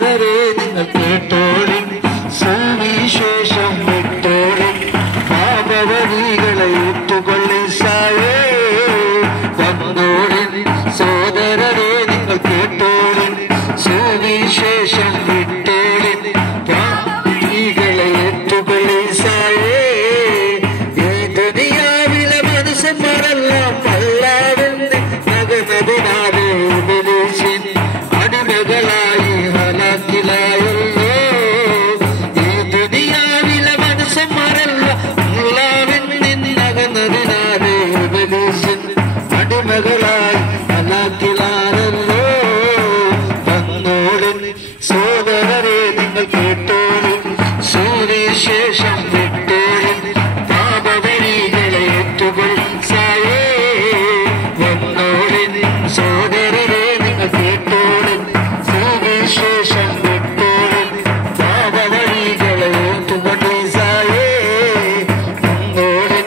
സോദരരെ നിങ്ങൾ കേട്ടോളി സുവിശേഷം വിട്ടോളി പാപവഴികളെ ഏറ്റുകൊള്ളി സായേ വന്നോളി സോദരരെ നിങ്ങൾ കേട്ടോളി സുവിശേഷം വിട്ടോളി പാപികളെ ഏറ്റുകൊള്ളി സായേ ഈ ദുനിയാവിലെ മനുഷ്യന്മാരെല്ലാം അല്ലാതെന്ന് നഗനതിനാതെ ഉപദേശിൻ അടിമകളായി ഹലാക്കിലായല്ലോ ഈ ദുനിയാവിലെ മനുഷ്യന്മാരെല്ലാം അല്ലാതെന്ന് നഗനതിനാതെ ഉപദേശിൻ അടിമകളായി ഹലാക്കിലായല്ലോ വന്നോളി സോദരരെ നിങ്ങൾ കേട്ടോളി സുവിശേഷം വിട്ടോളി പാപവഴികളെ ഏറ്റുകൊള്ളി സായേ വന്നോളി സോദരരെ നിങ്ങൾ കേട്ടോളി സുവിശേഷം വിട്ടോളി പാപവഴികളെ ഏറ്റുകൊള്ളി സായേ വന്നോളി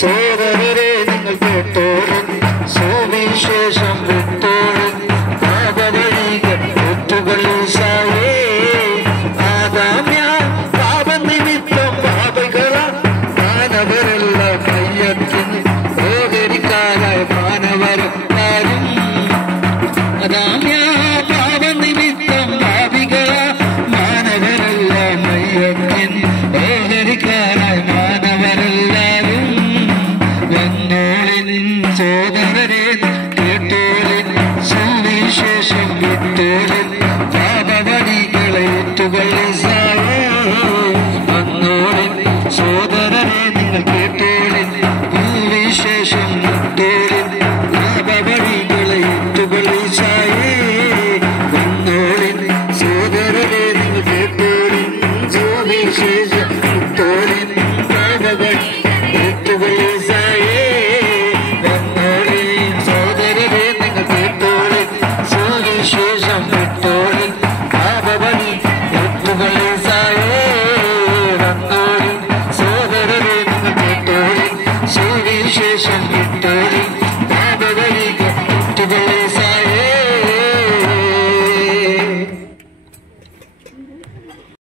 സോദരരെ നിങ്ങൾ കേട്ടോളി സുവിശേഷം വിട്ടോളി പാപവഴികൾ ഏറ്റുകൊള്ളി